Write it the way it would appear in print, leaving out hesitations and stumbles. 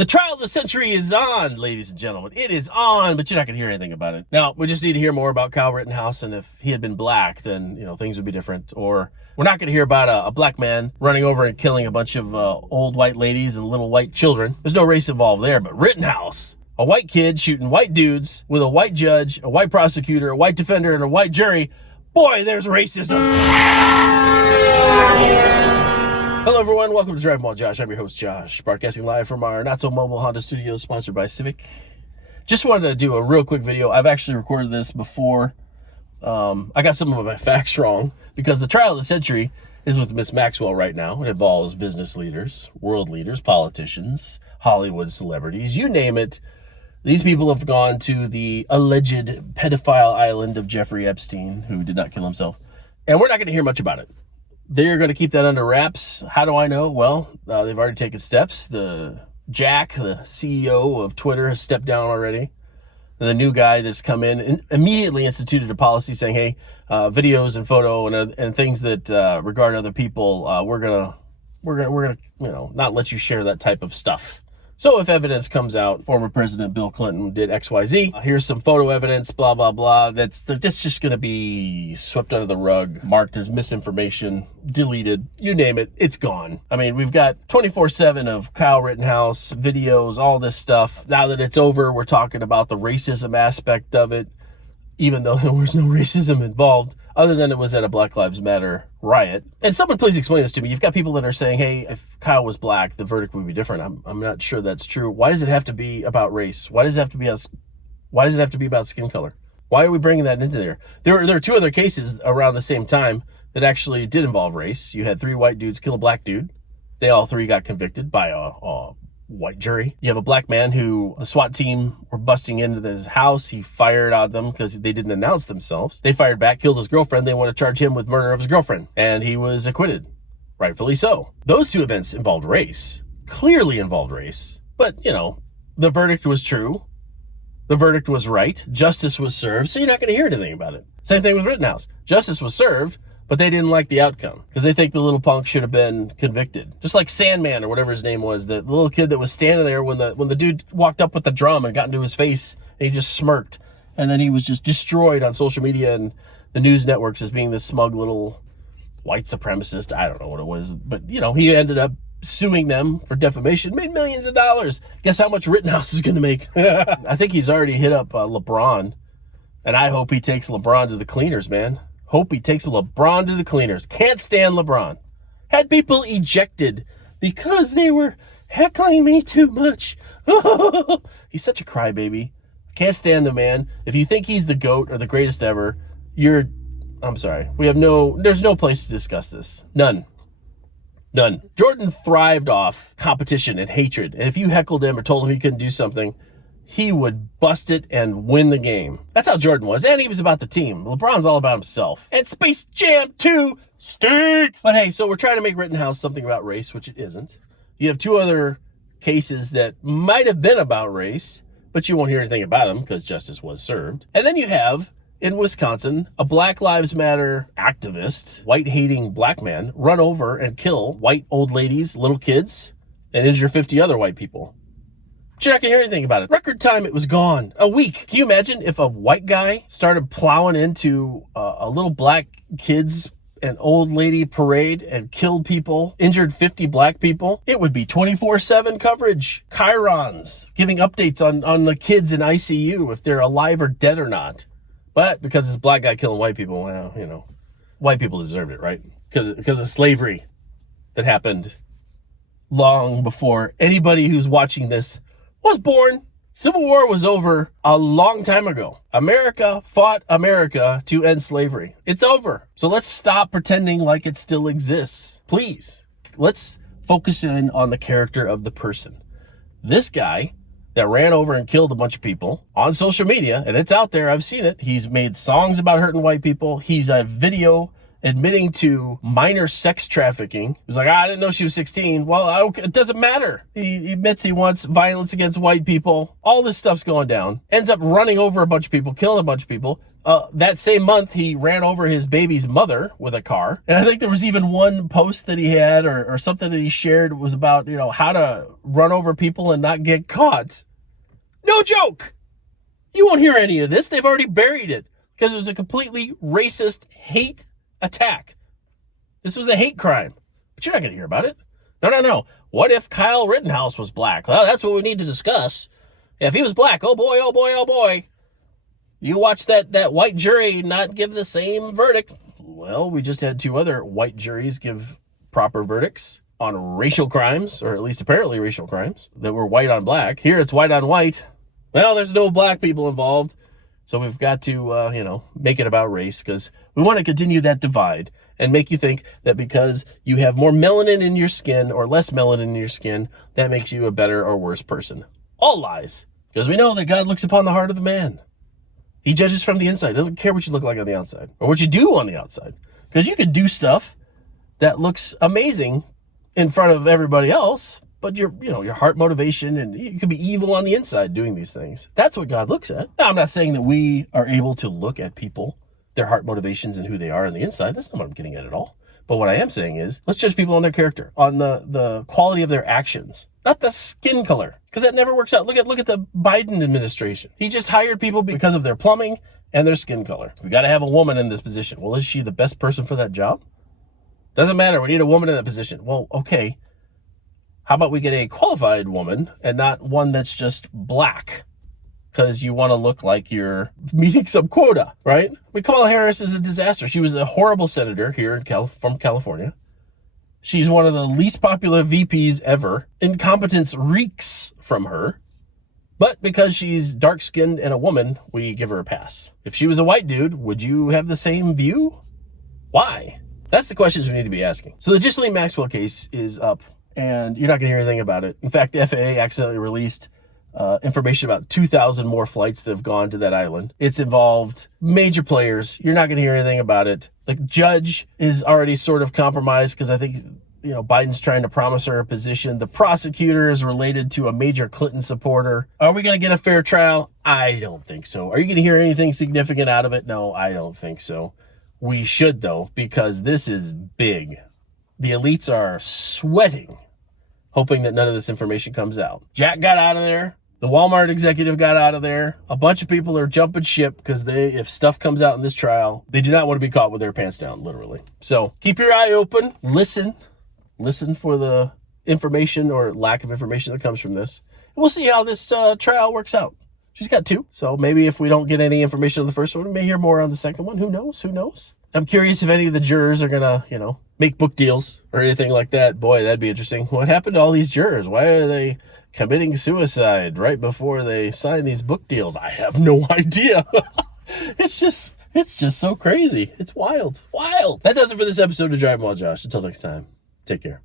The trial of the century is on, ladies and gentlemen. It is on, but you're not going to hear anything about it. Now, we just need to hear more about Kyle Rittenhouse, and if he had been black, then, things would be different. Or we're not going to hear about a black man running over and killing a bunch of old white ladies and little white children. There's no race involved there, but Rittenhouse, a white kid shooting white dudes with a white judge, a white prosecutor, a white defender, and a white jury. Boy, there's racism. Hello, everyone. Welcome to Driving While Josh. I'm your host, Josh, broadcasting live from our not-so-mobile Honda studios, sponsored by Civic. Just wanted to do a real quick video. I've actually recorded this before. I got some of my facts wrong because the trial of the century is with Miss Maxwell right now. It involves business leaders, world leaders, politicians, Hollywood celebrities, you name it. These people have gone to the alleged pedophile island of Jeffrey Epstein, who did not kill himself. And we're not going to hear much about it. They're going to keep that under wraps. How do I know? Well, they've already taken steps. Jack, the CEO of Twitter, has stepped down already. And the new guy that's come in and immediately instituted a policy saying, hey, videos and photo and things that regard other people, we're gonna not let you share that type of stuff. So if evidence comes out, former President Bill Clinton did XYZ, here's some photo evidence, blah, blah, blah, that's just going to be swept under the rug, marked as misinformation, deleted, you name it, it's gone. I mean, we've got 24/7 of Kyle Rittenhouse videos, all this stuff. Now that it's over, we're talking about the racism aspect of it, even though there was no racism involved, other than it was at a Black Lives Matter riot. And someone please explain this to me. You've got people that are saying, hey, if Kyle was black, the verdict would be different. I'm not sure that's true. Why does it have to be about race? Why does it have to be about skin color? Why are we bringing that into there? There are two other cases around the same time that actually did involve race. You had 3 white dudes kill a black dude. They all 3 got convicted by a white jury. You have a black man who the SWAT team were busting into his house. He fired at them because they didn't announce themselves. They fired back, killed his girlfriend. They want to charge him with murder of his girlfriend. And he was acquitted. Rightfully so. Those 2 events involved race. Clearly involved race. But, the verdict was true. The verdict was right. Justice was served. So you're not going to hear anything about it. Same thing with Rittenhouse. Justice was served, but they didn't like the outcome because they think the little punk should have been convicted. Just like Sandman or whatever his name was, the little kid that was standing there when the dude walked up with the drum and got into his face and he just smirked. And then he was just destroyed on social media and the news networks as being this smug little white supremacist. I don't know what it was, but he ended up suing them for defamation, made millions of dollars. Guess how much Rittenhouse is going to make? I think he's already hit up LeBron, and I hope he takes LeBron to the cleaners, man. Hope he takes LeBron to the cleaners. Can't stand LeBron. Had people ejected because they were heckling me too much. He's such a crybaby. Can't stand the man. If you think he's the GOAT or the greatest ever, I'm sorry. There's no place to discuss this. None. Jordan thrived off competition and hatred. And if you heckled him or told him he couldn't do something, he would bust it and win the game. That's how Jordan was. And he was about the team. LeBron's all about himself. And Space Jam 2 stinks. But hey, so we're trying to make Rittenhouse something about race, which it isn't. You have 2 other cases that might have been about race, but you won't hear anything about them because justice was served. And then you have, in Wisconsin, a Black Lives Matter activist, white-hating black man, run over and kill white old ladies, little kids, and injure 50 other white people. But you're not going to hear anything about it. Record time, it was gone. A week. Can you imagine if a white guy started plowing into a little black kids and old lady parade and killed people, injured 50 black people? It would be 24/7 coverage. Chyrons giving updates on the kids in ICU, if they're alive or dead or not. But because it's a black guy killing white people, well, white people deserved it, right? Because of slavery that happened long before anybody who's watching this was born. Civil War was over a long time ago. America fought America to end slavery. It's over. So let's stop pretending like it still exists. Please, let's focus in on the character of the person. This guy that ran over and killed a bunch of people on social media, and it's out there, I've seen it. He's made songs about hurting white people. He's a video admitting to minor sex trafficking. He's like, I didn't know she was 16. Well, it doesn't matter. He admits he wants violence against white people. All this stuff's going down. Ends up running over a bunch of people, killing a bunch of people. That same month, he ran over his baby's mother with a car. And I think there was even one post that he had or something that he shared was about, how to run over people and not get caught. No joke. You won't hear any of this. They've already buried it because it was a completely racist hate attack. This was a hate crime. But you're not going to hear about it. No. What if Kyle Rittenhouse was black? Well, that's what we need to discuss. If he was black, oh boy. You watch that white jury not give the same verdict. Well, we just had 2 other white juries give proper verdicts on racial crimes, or at least apparently racial crimes, that were white on black. Here it's white on white. Well, there's no black people involved. So we've got to, make it about race because we want to continue that divide and make you think that because you have more melanin in your skin or less melanin in your skin, that makes you a better or worse person. All lies. Because we know that God looks upon the heart of the man. He judges from the inside. He doesn't care what you look like on the outside or what you do on the outside. Because you could do stuff that looks amazing in front of everybody else, but your heart motivation, and you could be evil on the inside doing these things. That's what God looks at. Now, I'm not saying that we are able to look at people, their heart motivations and who they are on the inside. That's not what I'm getting at all. But what I am saying is, let's judge people on their character, on the quality of their actions, not the skin color, because that never works out. Look at the Biden administration. He just hired people because of their plumbing and their skin color. We got to have a woman in this position. Well, is she the best person for that job? Doesn't matter. We need a woman in that position. Well, okay. How about we get a qualified woman and not one that's just black because you want to look like you're meeting some quota, right? Kamala Harris is a disaster. She was a horrible senator here from California. She's one of the least popular VPs ever. Incompetence reeks from her. But because she's dark-skinned and a woman, we give her a pass. If she was a white dude, would you have the same view? Why? That's the questions we need to be asking. So the Ghislaine Maxwell case is up, and you're not going to hear anything about it. In fact, the FAA accidentally released information about 2,000 more flights that have gone to that island. It's involved major players. You're not going to hear anything about it. The judge is already sort of compromised because I think, Biden's trying to promise her a position. The prosecutor is related to a major Clinton supporter. Are we going to get a fair trial? I don't think so. Are you going to hear anything significant out of it? No, I don't think so. We should, though, because this is big. The elites are sweating, hoping that none of this information comes out. Jack got out of there. The Walmart executive got out of there. A bunch of people are jumping ship because if stuff comes out in this trial, they do not want to be caught with their pants down, literally. So keep your eye open. Listen for the information or lack of information that comes from this. And we'll see how this trial works out. She's got 2. So maybe if we don't get any information on the first one, we may hear more on the second one. Who knows? I'm curious if any of the jurors are going to, make book deals or anything like that. Boy, that'd be interesting. What happened to all these jurors? Why are they committing suicide right before they sign these book deals? I have no idea. It's just so crazy. It's wild. That does it for this episode of Drive While Josh. Until next time, take care.